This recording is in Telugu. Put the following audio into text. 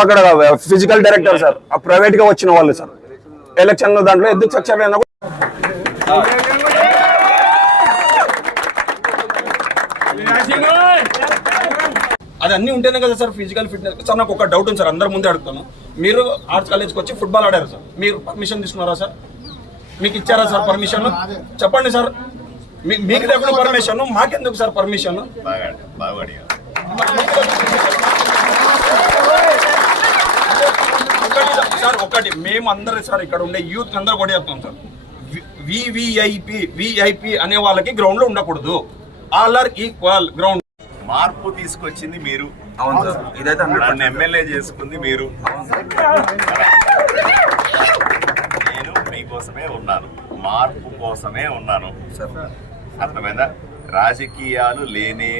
అక్కడ ఫిజికల్ డైరెక్టర్ సార్, ప్రైవేట్ గా వచ్చిన వాళ్ళు సార్. ఎలక్షన్ దాంట్లో ఎందుకు సక్సెస్ అయినా అది అన్ని ఉంటేనే కదా సార్ ఫిజికల్ ఫిట్నెస్. సార్ నాకు ఒక డౌట్ ఉంది సార్, అందరి ముందే అడుగుతాను. మీరు ఆర్ట్స్ కాలేజ్కి వచ్చి ఫుట్బాల్ ఆడారు సార్, మీరు పర్మిషన్ తీసుకున్నారా సార్? మీకు ఇచ్చారా సార్ పర్మిషన్? చెప్పండి సార్. మీకు లేకుండా పర్మిషన్ మాకెందుకు సార్ పర్మిషన్? సార్ ఒకటి మేము అందరూ సార్ ఇక్కడ ఉండే యూత్ అందరూ కూడా చెప్తాం సార్, విఐపి అనే వాళ్ళకి గ్రౌండ్ లో ఉండకూడదు. All are equal ground. మార్పు తీసుకొచ్చింది మీరు. అవును సార్, ఇదైతే నన్ను ఎమ్మెల్యే చేసుకుంది మీరు. నేను మీకోసమే ఉన్నాను, మార్పు కోసమే ఉన్నాను. అర్థమైందా? రాజకీయాలు లేనే